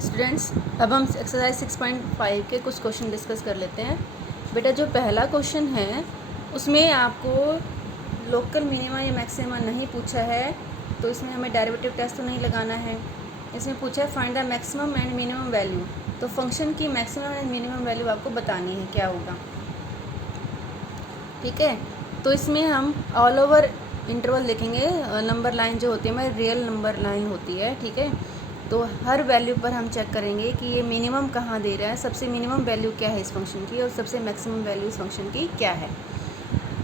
Students, अब हम exercise 6.5 के कुछ क्वेश्चन डिस्कस कर लेते हैं। बेटा, जो पहला क्वेश्चन है उसमें आपको लोकल मिनिमा या मैक्सिमा नहीं पूछा है, तो इसमें हमें डेरिवेटिव टेस्ट तो नहीं लगाना है। इसमें पूछा है find the maximum and minimum value, तो फंक्शन की मैक्सिमम एंड मिनिमम वैल्यू आपको बतानी है क्या होगा। ठीक है, तो इसमें हम ऑल ओवर इंटरवल देखेंगे। नंबर लाइन जो होती है हमारी रियल नंबर लाइन होती है। ठीक है, तो हर वैल्यू पर हम चेक करेंगे कि ये मिनिमम कहाँ दे रहा है, सबसे मिनिमम वैल्यू क्या है इस फंक्शन की और सबसे मैक्सिमम वैल्यू इस फंक्शन की क्या है।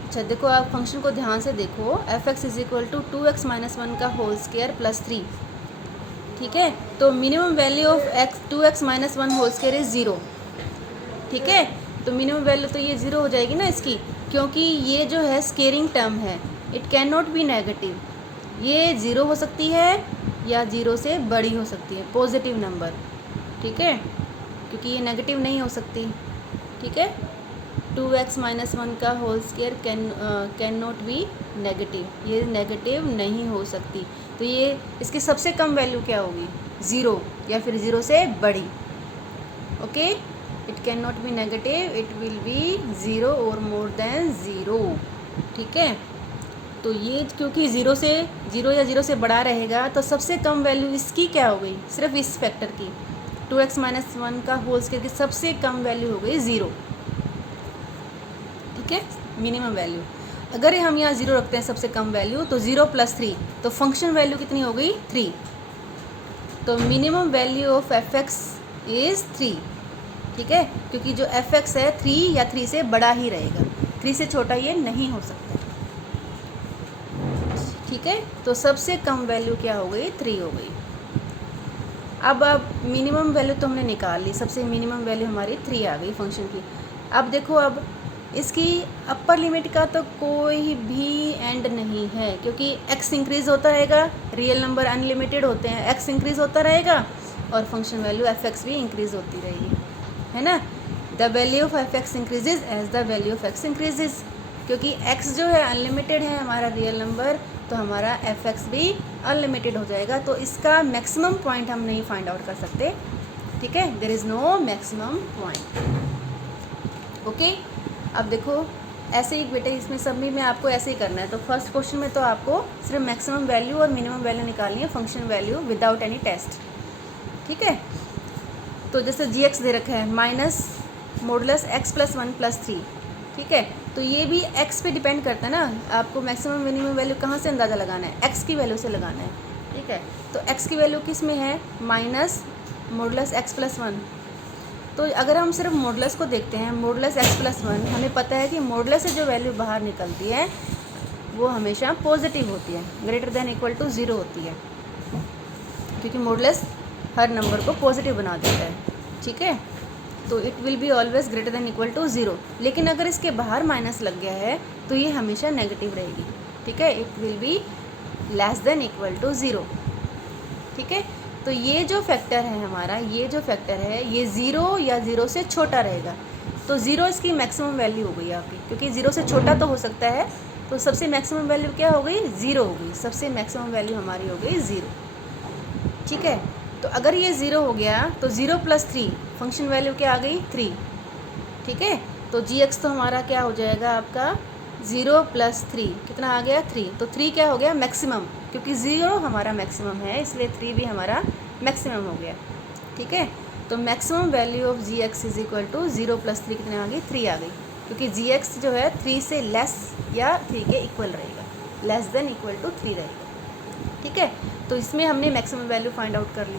अच्छा देखो, आप फंक्शन को ध्यान से देखो। F x is equal to 2x - 1 का होल स्क्वायर प्लस 3। ठीक है, तो minimum value of x 2x - 1 whole square is 0। ठीक है, तो मिनिमम वैल्यू तो ये 0 हो जाएगी ना इसकी, क्योंकि ये जो है स्केयरिंग टर्म है, it can not be negative. ये 0 हो सकती है या 0 से बड़ी हो सकती है, पॉजिटिव नंबर। ठीक है, क्योंकि ये नेगेटिव नहीं हो सकती। ठीक है, 2x - 1 का whole square can not be negative, ये नेगेटिव नहीं हो सकती। तो ये इसकी सबसे कम वैल्यू क्या होगी, 0 या फिर 0 से बड़ी। Okay, it can not be negative, it will B 0 और मोर देन 0। ठीक है, तो ये क्योंकि 0 या 0 से बड़ा रहेगा, तो सबसे कम वैल्यू इसकी क्या हो गई, सिर्फ इस फैक्टर की 2x - 1 का होल स्क्वायर की सबसे कम वैल्यू हो गई 0। ठीक है, मिनिमम वैल्यू अगर हम यहाँ 0 रखते हैं सबसे कम वैल्यू, तो 0 + 3, तो फंक्शन वैल्यू कितनी हो गई 3। तो minimum value of f x is 3। ठीक है, क्योंकि जो एफ एक्स है 3 या 3 से बड़ा ही रहेगा, 3 से छोटा ये नहीं हो सकता। ठीक है, तो सबसे कम वैल्यू क्या हो गई, 3 हो गई। अब मिनिमम वैल्यू तो हमने निकाल ली, सबसे मिनिमम वैल्यू हमारी 3 आ गई फंक्शन की। अब देखो, अब इसकी अपर लिमिट का तो कोई भी एंड नहीं है, क्योंकि एक्स इंक्रीज़ होता रहेगा, रियल नंबर अनलिमिटेड होते हैं, एक्स इंक्रीज़ होता रहेगा और फंक्शन वैल्यू एफ एक्स भी इंक्रीज़ होती रहेगी, है ना। The value of f x increases as the value of x increases, क्योंकि एक्स जो है अनलिमिटेड है हमारा रियल नंबर, तो हमारा एफ एक्स भी अनलिमिटेड हो जाएगा। तो इसका मैक्सिमम पॉइंट हम नहीं फाइंड आउट कर सकते। ठीक है, there is no maximum point. Okay, अब देखो ऐसे ही बेटे, इसमें सभी में आपको ऐसे ही करना है। तो फर्स्ट क्वेश्चन में तो आपको सिर्फ मैक्सिमम वैल्यू और मिनिमम वैल्यू निकालनी है, function value without any test. ठीक है, तो जैसे जी एक्स दे रखा है माइनस मॉडुलस एक्स + 1 + 3। ठीक है, तो ये भी एक्स पे डिपेंड करता है ना, आपको मैक्सिमम मिनिमम वैल्यू कहाँ से अंदाज़ा लगाना है, एक्स की वैल्यू से लगाना है। ठीक है, तो एक्स की वैल्यू किस में है, माइनस मॉडुलस एक्स + 1। तो अगर हम सिर्फ मॉडुलस को देखते हैं, मॉडुलस एक्स + 1, हमें पता है कि मॉडुलस से जो वैल्यू बाहर निकलती है वो हमेशा पॉजिटिव होती है, ग्रेटर देन इक्वल टू 0 होती है, क्योंकि मॉडुलस हर नंबर को पॉजिटिव बना देता है। ठीक है, तो it will be always greater than equal to 0। लेकिन अगर इसके बाहर माइनस लग गया है तो ये हमेशा नेगेटिव रहेगी। ठीक है, it will be less than equal to 0। ठीक है, तो ये जो फैक्टर है हमारा, ये जो फैक्टर है ये 0 या 0 से छोटा रहेगा। तो 0 इसकी मैक्सिमम वैल्यू हो गई आपकी, क्योंकि 0 से छोटा तो हो सकता है, तो सबसे मैक्सिमम वैल्यू क्या हो गई, 0 हो गई। सबसे मैक्सिमम वैल्यू हमारी हो गई 0। ठीक है, तो अगर ये 0 हो गया तो 0 + 3, फंक्शन वैल्यू क्या आ गई 3। ठीक है, तो जी एक्स तो हमारा क्या हो जाएगा आपका 0 + 3, कितना आ गया 3। तो 3 क्या हो गया मैक्सिमम, क्योंकि 0 हमारा मैक्सिमम है, इसलिए 3 भी हमारा मैक्सिमम हो गया। ठीक है, तो maximum value of g x is equal to 0 + 3 कितने आ गई 3 आ गई, क्योंकि जी एक्स जो है 3 से लेस या 3 के इक्वल रहेगा, लेस देन इक्वल टू 3 रहेगा। ठीक है, तो इसमें हमने मैक्सिमम वैल्यू फाइंड आउट कर ली।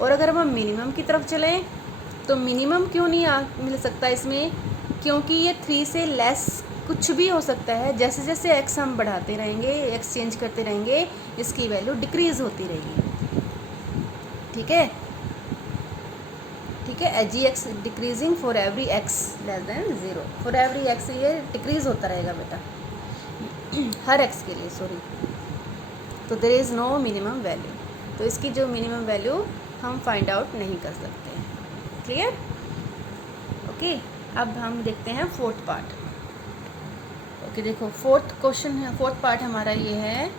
और अगर हम मिनिमम की तरफ चलें, तो मिनिमम क्यों नहीं मिल सकता इसमें, क्योंकि ये 3 से लेस कुछ भी हो सकता है। जैसे जैसे एक्स हम बढ़ाते रहेंगे, एक्स चेंज करते रहेंगे, इसकी वैल्यू डिक्रीज़ होती रहेगी। ठीक है, ठीक है, g x decreasing for every x less than 0, for every x ये डिक्रीज़ होता रहेगा बेटा, हर एक्स के लिए, सॉरी। तो there is no minimum value, तो इसकी जो मिनिमम वैल्यू हम फाइंड आउट नहीं कर सकते हैं। क्लियर? ओके, अब हम देखते हैं फोर्थ पार्ट। ओके, देखो फोर्थ क्वेश्चन है, फोर्थ पार्ट हमारा ये है,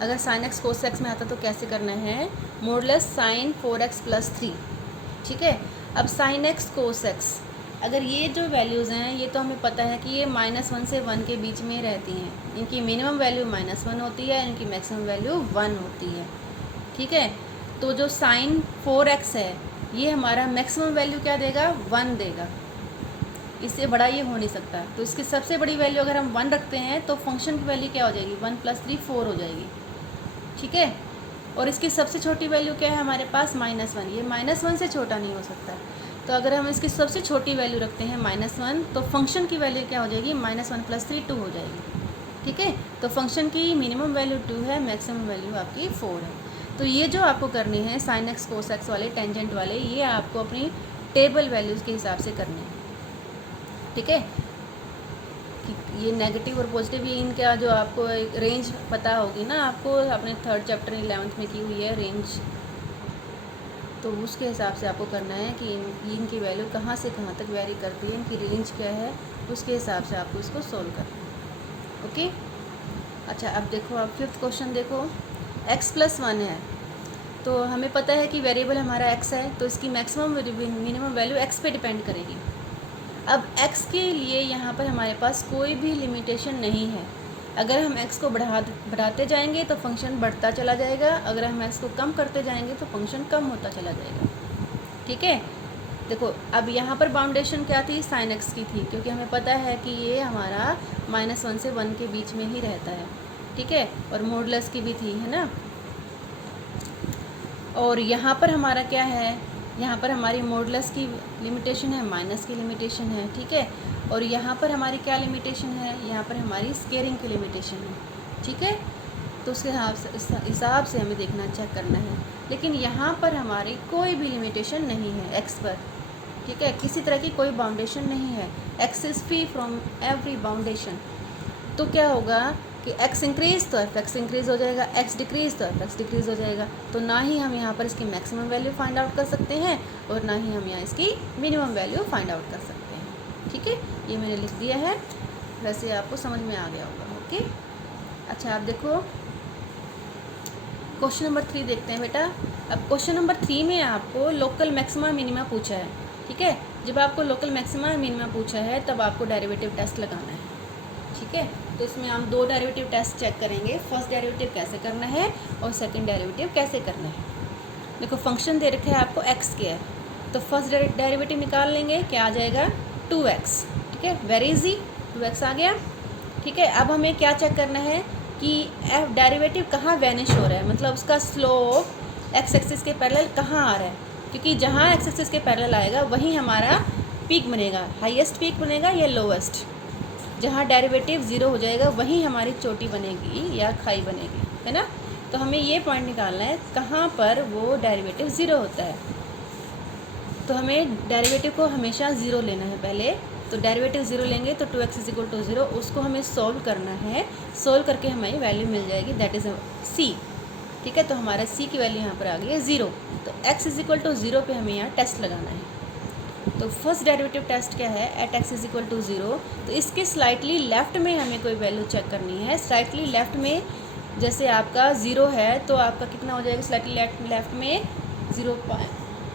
अगर sin x cos x में आता तो कैसे करना है। मॉडुलस साइन 4x प्लस 3, ठीक है। अब साइन एक्स कोस एक्स, अगर ये जो वैल्यूज़ हैं ये तो हमें पता है कि ये -1 से 1 के बीच में रहती हैं, इनकी मिनिमम वैल्यू -1 होती है, इनकी मैक्सिमम वैल्यू 1 होती है, ठीक है। तो जो साइन 4x है ये हमारा मैक्सिमम वैल्यू क्या देगा, 1 देगा, इससे बड़ा ये हो नहीं सकता। तो इसकी सबसे बड़ी वैल्यू अगर हम 1 रखते हैं तो फंक्शन की वैल्यू क्या हो जाएगी, 1 + 3 4 हो जाएगी, ठीक है। और इसकी सबसे छोटी वैल्यू क्या है हमारे पास, -1, ये -1 से छोटा नहीं हो सकता। तो अगर हम इसकी सबसे छोटी वैल्यू रखते हैं -1 तो फंक्शन की वैल्यू क्या हो जाएगी, -1 + 3 2 हो जाएगी, ठीक है। तो फंक्शन की मिनिमम वैल्यू 2 है, मैक्सिमम वैल्यू आपकी 4 है। तो ये जो आपको करनी है साइन एक्स कोस एक्स वाले टेंजेंट वाले, ये आपको अपनी टेबल वैल्यूज़ के हिसाब से करनी है, ठीक है। कि ये नेगेटिव और पॉजिटिव, ये इनका जो आपको एक रेंज पता होगी ना, आपको अपने 3rd चैप्टर 11th में की हुई है रेंज, तो उसके हिसाब से आपको करना है कि इनकी वैल्यू कहाँ से कहाँ तक वेरी करती है, इनकी रेंज क्या है, उसके हिसाब से आपको इसको सोल्व करना है, ओके। अच्छा, अब देखो, आप 5th क्वेश्चन देखो, x + 1 है, तो हमें पता है कि वेरिएबल हमारा x है, तो इसकी मैक्सिमम मिनिमम वैल्यू x पे डिपेंड करेगी। अब x के लिए यहाँ पर हमारे पास कोई भी लिमिटेशन नहीं है, अगर हम x को बढ़ाते जाएंगे तो फंक्शन बढ़ता चला जाएगा, अगर हम x को कम करते जाएंगे तो फंक्शन कम होता चला जाएगा, ठीक है। देखो, अब यहाँ पर बाउंडेशन क्या थी, साइन x की थी, क्योंकि हमें पता है कि ये हमारा -1 से 1 के बीच में ही रहता है, ठीक है। और मॉडुलस की भी थी, है ना। और यहाँ पर हमारा क्या है, यहाँ पर हमारी मॉडुलस की लिमिटेशन है, माइनस की लिमिटेशन है, ठीक है। और यहाँ पर हमारी क्या लिमिटेशन है, यहाँ पर हमारी स्केयरिंग की लिमिटेशन है, ठीक है। तो उसके हिसाब से हमें देखना, चेक करना है। लेकिन यहाँ पर हमारी कोई भी लिमिटेशन नहीं है एक्स पर, ठीक है, किसी तरह की कोई बाउंडेशन नहीं है, x is free from every boundation. तो क्या होगा कि x इंक्रीज़ तो f(x) इंक्रीज़ हो जाएगा, x डिक्रीज़ तो f(x) डिक्रीज़ हो जाएगा। तो ना ही हम यहाँ पर इसकी मैक्सिमम वैल्यू फाइंड आउट कर सकते हैं और ना ही हम यहाँ इसकी मिनिमम वैल्यू फाइंड आउट कर सकते हैं, ठीक है। ये मैंने लिख दिया है, वैसे आपको समझ में आ गया होगा, ओके। अच्छा, आप देखो क्वेश्चन नंबर 3 देखते हैं बेटा। अब क्वेश्चन नंबर 3 में आपको लोकल मैक्सिमा मिनिमा पूछा है, ठीक है। जब आपको लोकल मैक्सिमा मिनिमा पूछा है तब आपको डेरिवेटिव टेस्ट लगाना है, ठीक है। तो इसमें हम 2 डेरिवेटिव टेस्ट चेक करेंगे, फर्स्ट डेरिवेटिव कैसे करना है और सेकंड डेरिवेटिव कैसे करना है। देखो, फंक्शन दे रखा है आपको x के है, तो फर्स्ट डेरिवेटिव निकाल लेंगे, क्या आ जाएगा 2x, ठीक है, वेरी इजी, 2x आ गया, ठीक है। अब हमें क्या चेक करना है कि f डेरिवेटिव कहाँ वैनिश हो रहा है, मतलब उसका स्लोप x एक्सिस के पैरेलल कहाँ आ रहा है, क्योंकि जहाँ x एक्सिस के पैरेलल आएगा वहीं हमारा पीक बनेगा, हाईएस्ट पीक बनेगा या लोवेस्ट। जहाँ डेरिवेटिव 0 हो जाएगा वहीं हमारी चोटी बनेगी या खाई बनेगी, है ना। तो हमें ये पॉइंट निकालना है कहाँ पर वो डेरिवेटिव 0 होता है। तो हमें डेरिवेटिव को हमेशा 0 लेना है पहले, तो डेरिवेटिव 0 लेंगे तो 2x = 0, उसको हमें सॉल्व करना है, सॉल्व करके हमें वैल्यू मिल जाएगी, दैट इज़ c, ठीक है। तो हमारा c की वैल्यू यहाँ पर आ गई है 0, तो x = 0 पे हमें यहाँ टेस्ट लगाना है। तो फर्स्ट डेरिवेटिव टेस्ट क्या है, एट x = 0, तो इसके स्लाइटली लेफ़्ट में हमें कोई वैल्यू चेक करनी है। स्लाइटली लेफ़्ट में जैसे आपका 0 है तो आपका कितना हो जाएगा, स्लाइटली लेफ़्ट में 0,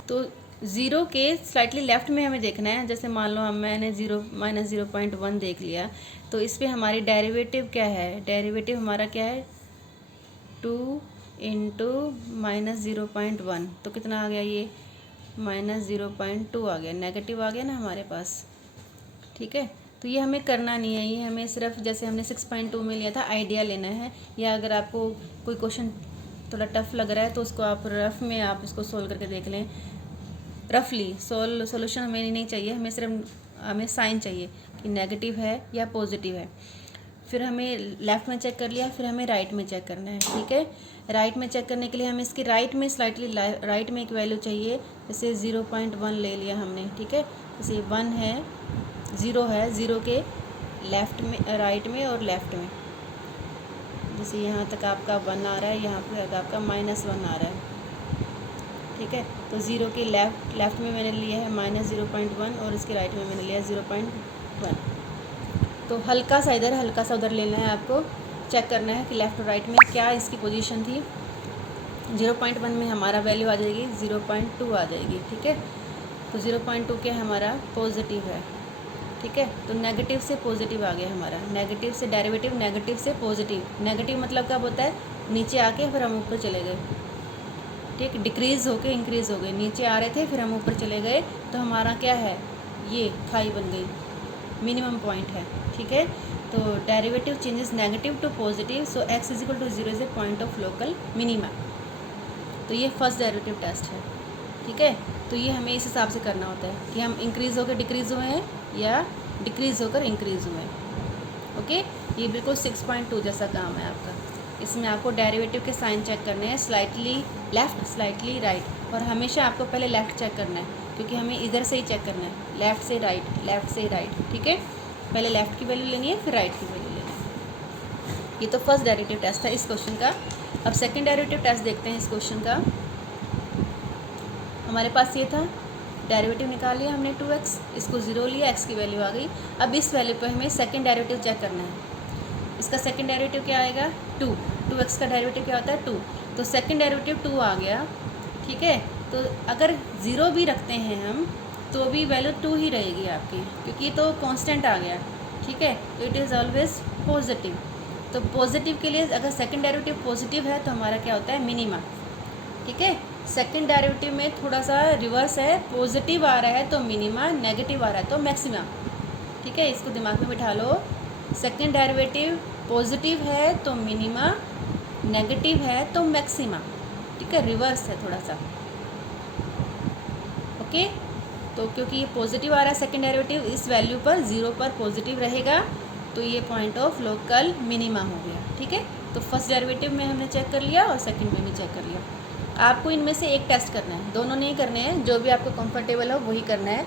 तो 0 के स्लाइटली लेफ़्ट में हमें देखना है। जैसे मान लो मैंने 0 - 0.1 देख लिया, तो इस पर हमारी डेरिवेटिव क्या है, डेरिवेटिव हमारा क्या है 2 × -0.1, तो कितना आ गया, ये -0.2 आ गया, नेगेटिव आ गया ना हमारे पास, ठीक है। तो ये हमें करना नहीं है, ये हमें सिर्फ जैसे हमने 6.2 में लिया था आइडिया लेना है, या अगर आपको कोई क्वेश्चन थोड़ा टफ लग रहा है तो उसको आप रफ में आप इसको सोल्व करके देख लें। रफली सॉल्यूशन हमें नहीं चाहिए, हमें सिर्फ हमें साइन चाहिए कि नेगेटिव है या पॉजिटिव है। फिर हमें लेफ़्ट में चेक कर लिया, फिर हमें राइट में चेक करना है, ठीक है। राइट में चेक करने के लिए हमें इसकी राइट में स्लाइटली राइट में एक वैल्यू चाहिए, जैसे 0.1 ले लिया हमने, ठीक है। जैसे 1 है, 0 है, 0 के लेफ़्ट में, राइट में और लेफ़्ट में, जैसे यहाँ तक आपका 1 आ रहा है, यहाँ तक आपका -1 आ रहा है, ठीक है। तो 0 के लेफ़्ट में मैंने लिया है -0.1 और इसके राइट में मैंने लिया है 0.1। तो हल्का सा इधर हल्का सा उधर लेना है, आपको चेक करना है कि लेफ़्ट और राइट में क्या इसकी पोजीशन थी। 0.1 में हमारा वैल्यू आ जाएगी 0.2 आ जाएगी, ठीक है। तो 0.2 क्या हमारा पॉजिटिव है, ठीक है। तो नेगेटिव से पॉजिटिव आ गया हमारा, नेगेटिव से डेरिवेटिव, नेगेटिव से पॉजिटिव। नेगेटिव मतलब कब होता है, नीचे आके फिर हम ऊपर चले गए, ठीक, डिक्रीज़ होके इंक्रीज़ हो गए, नीचे आ रहे थे फिर हम ऊपर चले गए, तो हमारा क्या है, ये खाई बन गई, मिनिमम पॉइंट है, ठीक है। तो derivative changes negative to positive, so x is equal to 0 is a point of local minima. तो ये फर्स्ट डेरिवेटिव टेस्ट है, ठीक है। तो ये हमें इस हिसाब से करना होता है कि हम इंक्रीज़ होकर डिक्रीज़ हुए हैं या डिक्रीज़ होकर इंक्रीज़ हुए हैं, ओके। ये बिल्कुल 6.2 जैसा काम है आपका। इसमें आपको डेरिवेटिव के साइन चेक करने हैं, स्लाइटली लेफ़्ट स्लाइटली राइट, और हमेशा आपको पहले लेफ़्ट चेक करना है क्योंकि हमें इधर से ही चेक करना है, लेफ़्ट से राइट, लेफ़्ट से राइट, ठीक है। पहले लेफ़्ट की वैल्यू लेनी है फिर राइट की वैल्यू लेनी है। ये तो फर्स्ट डेरिवेटिव टेस्ट था इस क्वेश्चन का। अब सेकंड डेरिवेटिव टेस्ट देखते हैं इस क्वेश्चन का। हमारे पास ये था, डेरिवेटिव निकाल लिया हमने 2x, इसको 0 लिया, x की वैल्यू आ गई। अब इस वैल्यू पर हमें सेकंड डेरिवेटिव चेक करना है। इसका सेकंड डेरिवेटिव क्या आएगा, 2x का डेरिवेटिव क्या होता है 2, तो सेकंड डेरिवेटिव 2 आ गया, ठीक है। तो अगर 0 भी रखते हैं हम तो भी वैल्यू 2 ही रहेगी आपकी, क्योंकि तो कांस्टेंट आ गया, ठीक है। तो इट इज़ ऑलवेज पॉजिटिव। तो पॉजिटिव के लिए अगर सेकंड डेरिवेटिव पॉजिटिव है तो हमारा क्या होता है, मिनिमा, ठीक है। सेकंड डेरिवेटिव में थोड़ा सा रिवर्स है, पॉजिटिव आ रहा है तो मिनिमा, नेगेटिव आ रहा है तो मैक्सिमा, ठीक है। इसको दिमाग में बिठा लो, सेकंड डेरिवेटिव पॉजिटिव है तो मिनिमा, नेगेटिव है तो मैक्सिमा, ठीक है, रिवर्स है थोड़ा सा, ओके। तो क्योंकि ये पॉजिटिव आ रहा है सेकंड डेरिवेटिव, इस वैल्यू पर 0 पर पॉजिटिव रहेगा, तो ये पॉइंट ऑफ लोकल मिनिमा हो गया, ठीक है। तो फर्स्ट डेरिवेटिव में हमने चेक कर लिया और सेकंड में भी चेक कर लिया। आपको इनमें से एक टेस्ट करना है, दोनों नहीं करने हैं, जो भी आपको कंफर्टेबल हो वही करना है।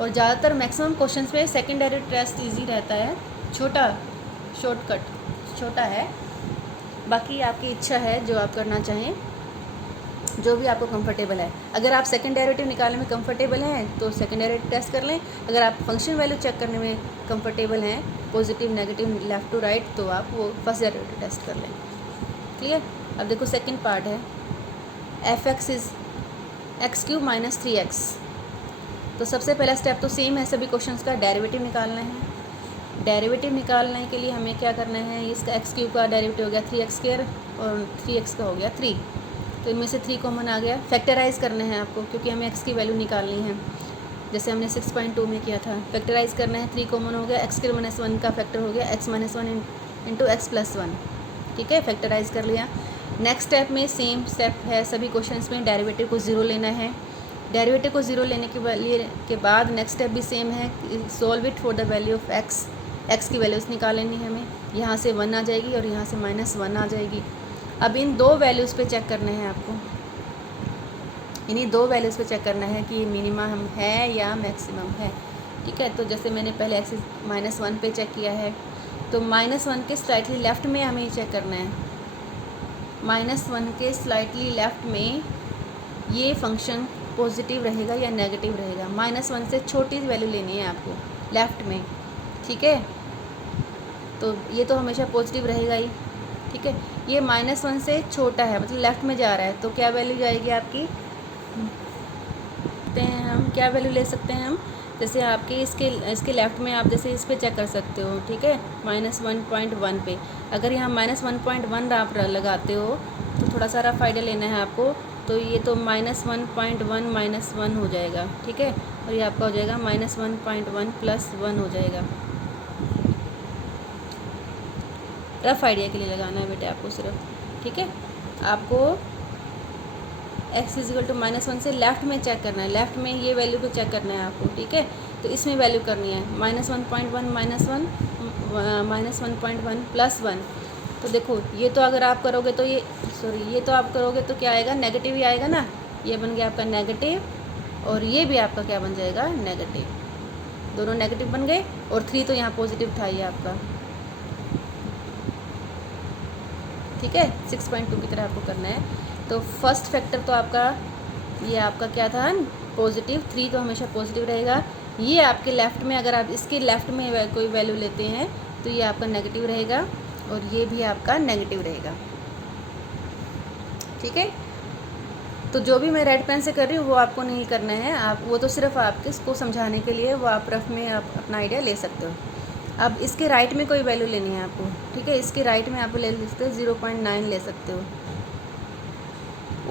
और ज़्यादातर मैक्सिमम क्वेश्चंस पे सेकंड डेरिवेटिव टेस्ट ईजी रहता है, छोटा शॉर्टकट छोटा है, बाकी आपकी इच्छा है जो आप करना चाहें, जो भी आपको कंफर्टेबल है। अगर आप सेकंड डेरिवेटिव निकालने में कंफर्टेबल हैं तो सेकंड डेरिवेटिव टेस्ट कर लें, अगर आप फंक्शन वैल्यू चेक करने में कंफर्टेबल हैं, positive negative left to right, तो आप वो फर्स्ट डेरिवेटिव टेस्ट कर लें, क्लियर। अब देखो सेकंड पार्ट है, f(x) इज़ x³ - 3x। तो सबसे पहला स्टेप तो सेम है सभी क्वेश्चंस का, डेरिवेटिव निकालना है। डेरिवेटिव निकालने के लिए हमें क्या करना है, इसका x³ का डेरिवेटिव हो गया 3x² और 3x का हो गया 3, तो इनमें से 3 कॉमन आ गया। फैक्टराइज़ करना है आपको क्योंकि हमें x की वैल्यू निकालनी है, जैसे हमने 6.2 में किया था। फैक्टराइज़ करना है, 3 कॉमन हो गया, x² - 1 का फैक्टर हो गया x - 1 इंटू x + 1, ठीक है, फैक्टराइज़ कर लिया। नेक्स्ट स्टेप में सेम स्टेप है सभी क्वेश्चंस में, डेरिवेटिव को 0 लेना है। डेरिवेटिव को 0 लेने के बाद नेक्स्ट स्टेप भी सेम है, solve it for the value of x की वैल्यूज़ निकाल लेनी है हमें। यहाँ से 1 आ जाएगी और यहाँ से -1 आ जाएगी। अब इन दो वैल्यूज़ पे चेक करना है आपको, इन्हीं दो वैल्यूज़ पे चेक करना है कि मिनिमम है या मैक्सिमम है, ठीक है। तो जैसे मैंने पहले x -1 पे चेक किया है, तो -1 के स्लाइटली लेफ़्ट में हमें ये चेक करना है, -1 के स्लाइटली लेफ़्ट में ये फंक्शन पॉजिटिव रहेगा या नेगेटिव रहेगा। -1 से छोटी वैल्यू लेनी है आपको लेफ़्ट में, ठीक है। तो ये तो हमेशा पॉजिटिव रहेगा ही, ठीक है। ये -1 से छोटा है, मतलब लेफ़्ट में जा रहा है, तो क्या वैल्यू जाएगी आपकी, हम क्या वैल्यू ले सकते हैं हम, जैसे आपके इसके लेफ़्ट में आप जैसे इस पे चेक कर सकते हो, ठीक है, -1.1 पे। अगर यहाँ -1.1 आप लगाते हो तो थोड़ा सा रफ आइडिया लेना है आपको, तो ये तो -1.1 -1 हो जाएगा, ठीक है। और ये आपका हो जाएगा -1.1 + 1 हो जाएगा। रफ आइडिया के लिए लगाना है बेटे आपको सिर्फ, ठीक है। आपको x = -1 से लेफ़्ट में चेक करना है, लेफ़्ट में ये वैल्यू को चेक करना है आपको, ठीक है। तो इसमें वैल्यू करनी है -1.1 -1 + 1। तो देखो ये तो अगर आप करोगे तो ये तो आप करोगे तो क्या आएगा, नेगेटिव ही आएगा ना, ये बन गया आपका नेगेटिव, और ये भी आपका क्या बन जाएगा, नेगेटिव, दोनों नेगेटिव बन गए। और 3 तो यहाँ पॉजिटिव था ये आपका, ठीक है, 6.2 की तरह आपको करना है। तो फर्स्ट फैक्टर तो आपका ये आपका क्या था, पॉजिटिव, 3 तो हमेशा पॉजिटिव रहेगा। ये आपके लेफ़्ट में, अगर आप इसके लेफ़्ट में कोई वैल्यू लेते हैं तो ये आपका नेगेटिव रहेगा, और ये भी आपका नेगेटिव रहेगा, ठीक है। तो जो भी मैं रेड पेन से कर रही हूँ वो आपको नहीं करना है, आप वो तो सिर्फ आपके इसको समझाने के लिए, वो आप रफ में आप अपना आइडिया ले सकते हो। अब इसके राइट में कोई वैल्यू लेनी है आपको, ठीक है, इसके राइट में आप ले सकते हो 0.9 ले सकते हो,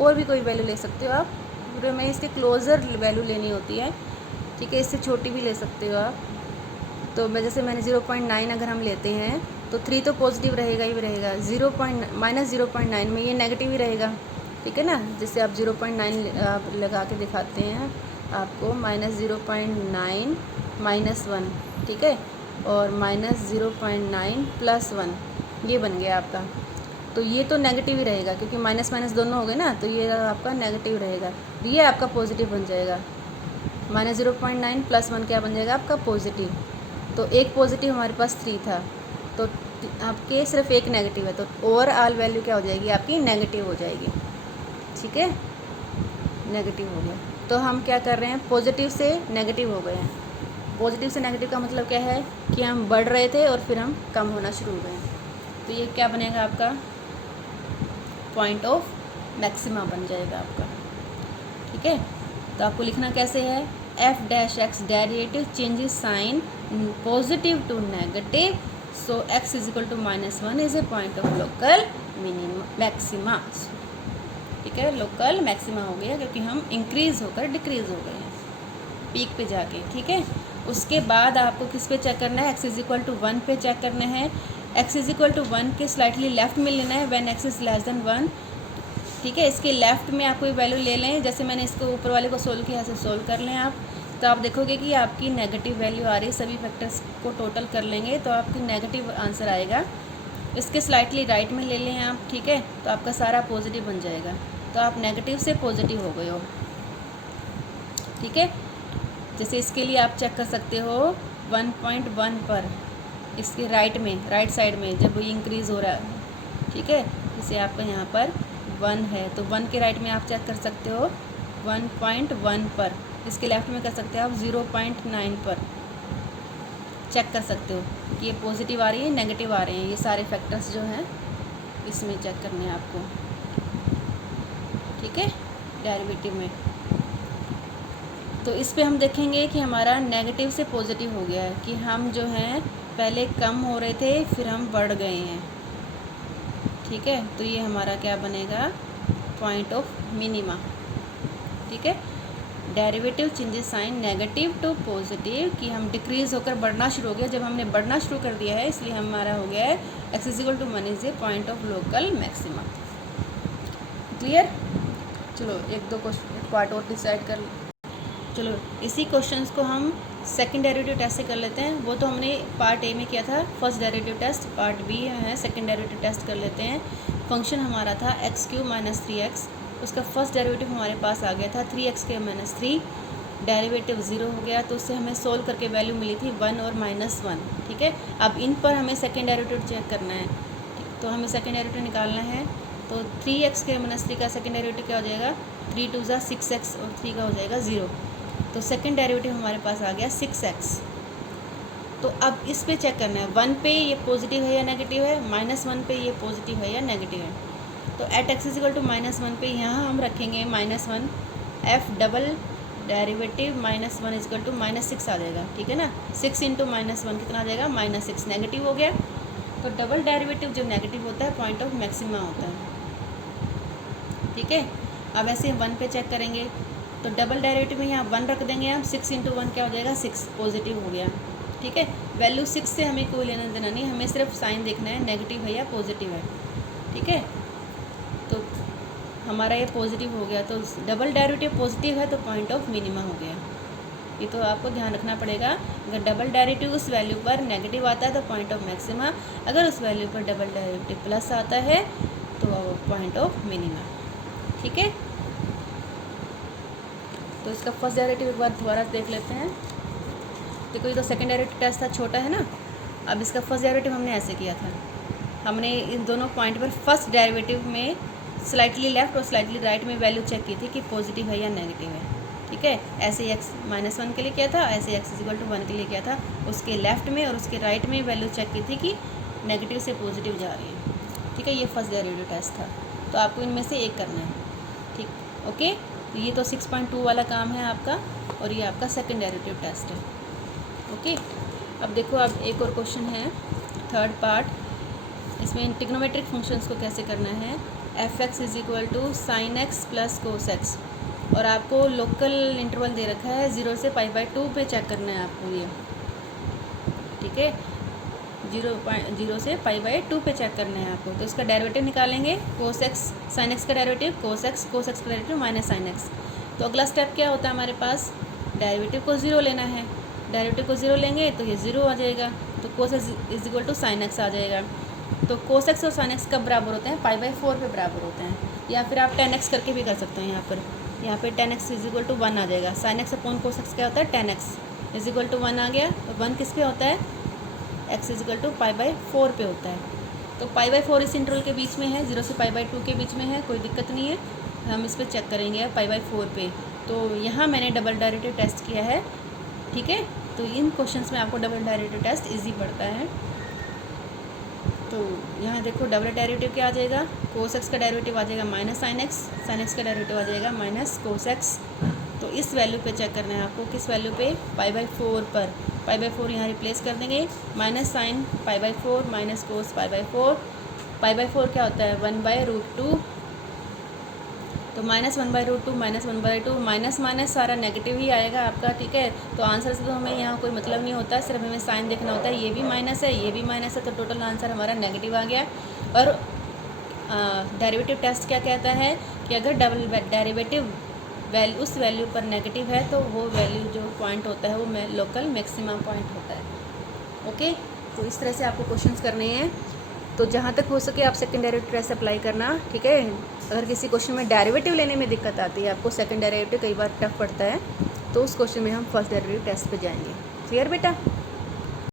और भी कोई वैल्यू ले सकते हो आप, फिर मैं इसके क्लोज़र वैल्यू लेनी होती है, ठीक है, इससे छोटी भी ले सकते हो आप। तो मैं जैसे मैंने 0.9 अगर हम लेते हैं तो 3 तो पॉजिटिव रहेगा ही रहेगा, -0.9 में ये नेगेटिव ही रहेगा, ठीक है ना। जैसे आप 0.9 आप लगा के दिखाते हैं आपको, -0.9 -1, ठीक है, और -0.9 +1, ये बन गया आपका। तो ये तो नेगेटिव ही रहेगा क्योंकि माइनस माइनस दोनों हो गए ना, तो ये आपका नेगेटिव रहेगा, ये आपका पॉजिटिव बन जाएगा। -0.9 +1 क्या बन जाएगा आपका पॉजिटिव। तो एक पॉजिटिव हमारे पास 3 था, तो आपके सिर्फ एक नेगेटिव है, तो ओवरऑल वैल्यू क्या हो जाएगी आपकी नेगेटिव हो जाएगी, ठीक है, नेगेटिव हो गया। तो हम क्या कर रहे हैं, पॉजिटिव से नेगेटिव हो गए हैं। पॉजिटिव से नेगेटिव का मतलब क्या है कि हम बढ़ रहे थे और फिर हम कम होना शुरू हो गए, तो ये क्या बनेगा आपका पॉइंट ऑफ मैक्सिमा बन जाएगा आपका, ठीक है। तो आपको लिखना कैसे है, f-x derivative changes sign positive to negative, so x is equal to -1 is a point of local maxima, ठीक है, लोकल मैक्सिमा हो गया क्योंकि हम इंक्रीज होकर डिक्रीज हो गए हैं पीक पे जाके, ठीक है। उसके बाद आपको किस पे चेक करना है, x इज इक्वल टू 1 पे चेक करना है। x इज इक्वल टू 1 के स्लाइटली लेफ्ट में लेना है when x is less than 1, ठीक है। इसके लेफ्ट में आप कोई वैल्यू ले लें, जैसे मैंने इसको ऊपर वाले को सोल्व किया, ऐसे सोल्व कर लें आप, तो आप देखोगे कि आपकी नेगेटिव वैल्यू आ रही है। सभी फैक्टर्स को टोटल कर लेंगे तो आपकी नेगेटिव आंसर आएगा। इसके स्लाइटली राइट में ले लें आप, ठीक है, तो आपका सारा पॉजिटिव बन जाएगा। तो आप नेगेटिव से पॉजिटिव हो गए हो, ठीक है। जैसे इसके लिए आप चेक कर सकते हो 1.1 पर, इसके राइट में, राइट साइड में जब ये इंक्रीज़ हो रहा है, ठीक है, जैसे आपका यहाँ पर 1 है तो 1 के राइट में आप चेक कर सकते हो 1.1 पर। इसके लेफ्ट में कर सकते हो आप 0.9 पर चेक कर सकते हो कि ये पॉजिटिव आ रही है नेगेटिव आ रहे हैं। ये सारे फैक्टर्स जो हैं इसमें चेक करने हैं आपको, ठीक है, डेरिवेटिव में। तो इस पे हम देखेंगे कि हमारा नेगेटिव से पॉजिटिव हो गया है, कि हम जो हैं पहले कम हो रहे थे फिर हम बढ़ गए हैं, ठीक है। तो ये हमारा क्या बनेगा पॉइंट ऑफ मिनिमा, ठीक है। Derivative changes sign negative to positive, कि हम डिक्रीज होकर बढ़ना शुरू हो गया। जब हमने बढ़ना शुरू कर दिया है इसलिए हमारा हो गया है x is equal to 1 is a point of local maxima. Clear. चलो एक दो क्वेश्चन पार्ट और डिसाइड कर, चलो इसी क्वेश्चंस को हम सेकंड डेरिवेटिव टेस्ट से कर लेते हैं। वो तो हमने पार्ट ए में किया था first derivative test, part B है सेकंड डेरिवेटिव टेस्ट कर लेते हैं। फंक्शन हमारा था x³ - 3x, उसका फर्स्ट डेरिवेटिव हमारे पास आ गया था 3x² - 3, डेरिवेटिव 0 हो गया, तो उससे हमें सोल्व करके वैल्यू मिली थी 1 और -1, ठीक है। अब इन पर हमें सेकेंड डेरिवेटिव चेक करना है, तो हमें सेकेंड डेरिवेटिव निकालना है। तो 3x² - 3 का सेकेंड डेरिवेटिव क्या हो जाएगा, 3 2 ज़ा 6x और 3 का हो जाएगा 0, तो सेकेंड डेरिवेटिव हमारे पास आ गया 6x। तो अब इस पे चेक करना है 1 पे ये पॉजिटिव है या नेगेटिव है, -1 पे ये पॉजिटिव है या नेगेटिव है। तो at x is equal to -1 पे यहाँ हम रखेंगे -1, f double derivative -1 is equal to -6 आ जाएगा, ठीक है ना। 6 इंटू -1 कितना आ जाएगा -6, नेगेटिव हो गया। तो डबल डेरिवेटिव जब नेगेटिव होता है पॉइंट ऑफ मैक्सिमा होता है, ठीक है। अब ऐसे 1 पे चेक करेंगे तो डबल डेरिवेटिव में यहाँ 1 रख देंगे हम, 6 इंटू 1 क्या हो जाएगा 6, पॉजिटिव हो गया, ठीक है। वैल्यू 6 से हमें कोई लेना देना नहीं, हमें सिर्फ साइन देखना है नेगेटिव है या पॉजिटिव है, ठीक है। तो हमारा ये पॉजिटिव हो गया, तो डबल डेरिवेटिव पॉजिटिव है तो पॉइंट ऑफ मिनिमा हो गया। ये तो आपको ध्यान रखना पड़ेगा, अगर डबल डेरिवेटिव उस वैल्यू पर नेगेटिव आता है तो पॉइंट ऑफ मैक्सिमा, अगर उस वैल्यू पर डबल डेरिवेटिव प्लस आता है तो पॉइंट ऑफ मिनिमा, ठीक है। तो इसका फर्स्ट डेरिवेटिव एक बार दोबारा देख लेते हैं। देखो ये तो सेकंड डेरिवेटिव टेस्ट था, छोटा है ना। अब इसका फर्स्ट डेरिवेटिव हमने ऐसे किया था, हमने इन दोनों पॉइंट पर फर्स्ट डेरिवेटिव में स्लाइटली लेफ्ट और स्लाइटली राइट में वैल्यू चेक की थी कि पॉजिटिव है या नेगेटिव है, ठीक है। ऐसे ही x -1 के लिए किया था, ऐसे x इक्वल टू 1 के लिए किया था। उसके लेफ्ट में और उसके राइट में वैल्यू चेक की थी कि नेगेटिव से पॉजिटिव जा रही है, ठीक है। ये फर्स्ट डेरिवेटिव टेस्ट था, तो आपको इनमें से एक करना है, ठीक। ओके, तो ये तो 6.2 वाला काम है आपका, और ये आपका सेकंड डेरिवेटिव टेस्ट है। ओके, अब देखो, अब एक और क्वेश्चन है, थर्ड पार्ट। इसमें ट्रिग्नोमेट्रिक फंक्शंस को कैसे करना है। f(x) = sin x plus cos x, और आपको लोकल इंटरवल दे रखा है 0 से π/2 पे चेक करना है आपको ये, ठीक है। 0 से π/2 पे चेक करना है आपको। तो इसका डेरिवेटिव निकालेंगे, cos x sin x का डेरिवेटिव cos x का डेरिवेटिव माइनस sin x। तो अगला स्टेप क्या होता है हमारे पास, डेरिवेटिव को 0 लेना है। डेरिवेटिव को 0 लेंगे तो ये 0 आ जाएगा, तो cos x = sin x आ जाएगा। तो cos x और sin x कब बराबर होते हैं, π/4 पे बराबर होते हैं, या फिर आप tan x करके भी कर सकते हैं। यहाँ पर tan x = 1 आ जाएगा। sin x upon cos x क्या होता है, tan x = 1 आ गया। तो 1 किस पे होता है, x = π/4 पे होता है। तो π/4 इस इंटरवल के बीच में है, 0 से π/2 के बीच में है, कोई दिक्कत नहीं है। हम इस पर चेक करेंगे π/4 पे। तो यहाँ मैंने डबल डेरिवेटिव टेस्ट किया है, ठीक है। तो इन क्वेश्चंस में आपको डबल डेरिवेटिव टेस्ट इजी पड़ता है। तो यहाँ देखो, डबल डेरिवेटिव क्या आ जाएगा, cos x का डेरिवेटिव आ जाएगा माइनस sin x का डेरिवेटिव आ जाएगा माइनस cos x। तो इस वैल्यू पे चेक करना है आपको, किस वैल्यू पे, π/4 पर। π/4 यहाँ रिप्लेस कर देंगे, माइनस साइन π/4 माइनस कोस π/4। π/4 क्या होता है, 1/√2। तो -1/√2 -1/2, माइनस माइनस सारा नेगेटिव ही आएगा आपका, ठीक है। तो आंसर से तो हमें यहाँ कोई मतलब नहीं होता, सिर्फ हमें साइन देखना होता है। ये भी माइनस है, ये भी माइनस है, तो टोटल आंसर हमारा नेगेटिव आ गया। और डेरिवेटिव टेस्ट क्या कहता है कि अगर डबल डेरिवेटिव वैल्यू उस वैल्यू पर नेगेटिव है, तो वो वैल्यू जो पॉइंट होता है वो लोकल मैक्सिमम पॉइंट होता है। ओके, तो इस तरह से आपको क्वेश्चंस करने हैं। तो जहाँ तक हो सके आप सेकंड डेरिवेटिव टेस्ट अप्लाई करना, ठीक है। अगर किसी क्वेश्चन में डेरिवेटिव लेने में दिक्कत आती है, आपको सेकंड डेरिवेटिव कई बार टफ पड़ता है, तो उस क्वेश्चन में हम फर्स्ट डेरिवेटिव टेस्ट पे जाएंगे। क्लियर बेटा।